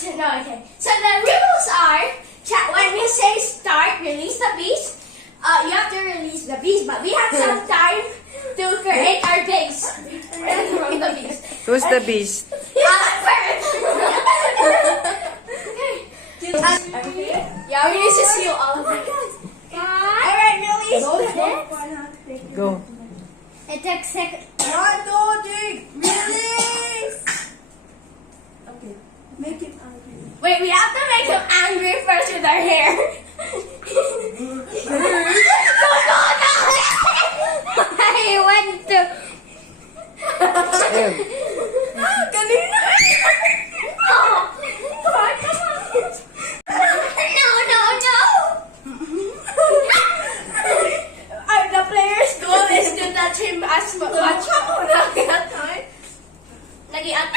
No, okay. So the rules are, when we say start, release the bees. You have to release the bees, but we have some time to create our base from the bees. Who's the beast? First. Okay. Yeah, we need to see you all. Alright, release this. Go. It takes seconds. 1, 2, 3, release! Okay, make him angry. Wait, we have to make him angry first with our hair. No. I want to. Ayun. Kanina. Oh, come on. No. The player's goal is to touch him as much. Lagi at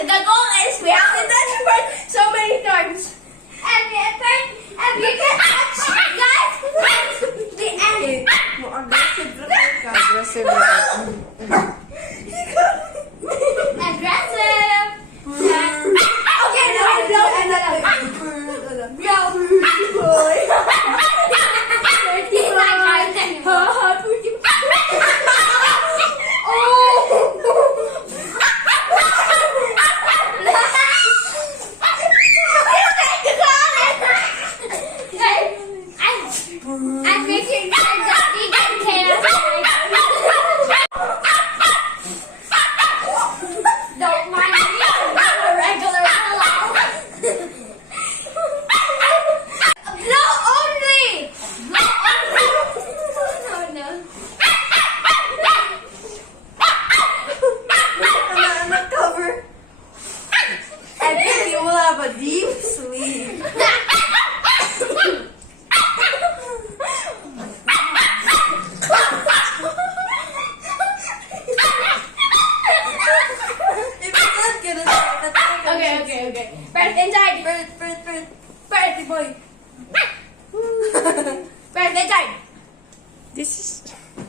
the goal is we have to touch him so many times. And we can touch guys the end. Mo aggressive lang ka. Aggressive. Aggressive. Okay, no. I'm making sure that we can care. Don't mind me, I'm a regular fellow. Blow only! No. Cover. I think you will have a deep sleep. If you can't get it, Okay. First inside. Pretty boy. First inside. This is